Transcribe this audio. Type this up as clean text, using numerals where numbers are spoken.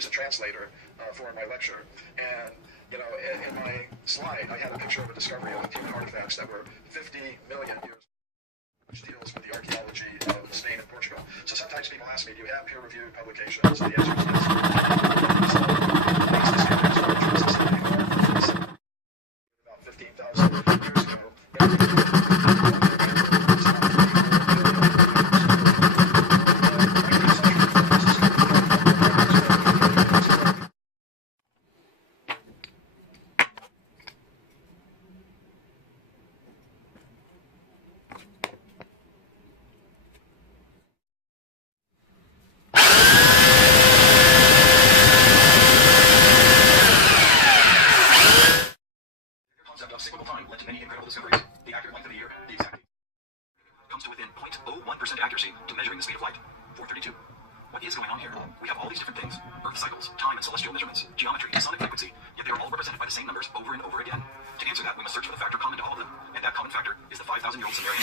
use a translator for my lecture. And you know, in my slide, I had a picture of a discovery of human artifacts that were 50 million years, which deals with the archaeology of Spain and Portugal. So sometimes people ask me, do you have peer-reviewed publications? And the answer is yes. So, these discoveries were transisted about 15,000 years ago. Cyclical time led to many incredible discoveries. The accurate length of the year, the exact comes to within 0.01% accuracy to measuring the speed of light. 432. What is going on here? We have all these different things: Earth cycles, time and celestial measurements, geometry, sonic frequency, yet they are all represented by the same numbers over and over again. To answer that, we must search for the factor common to all of them, and that common factor is the 5,000-year-old Sumerian.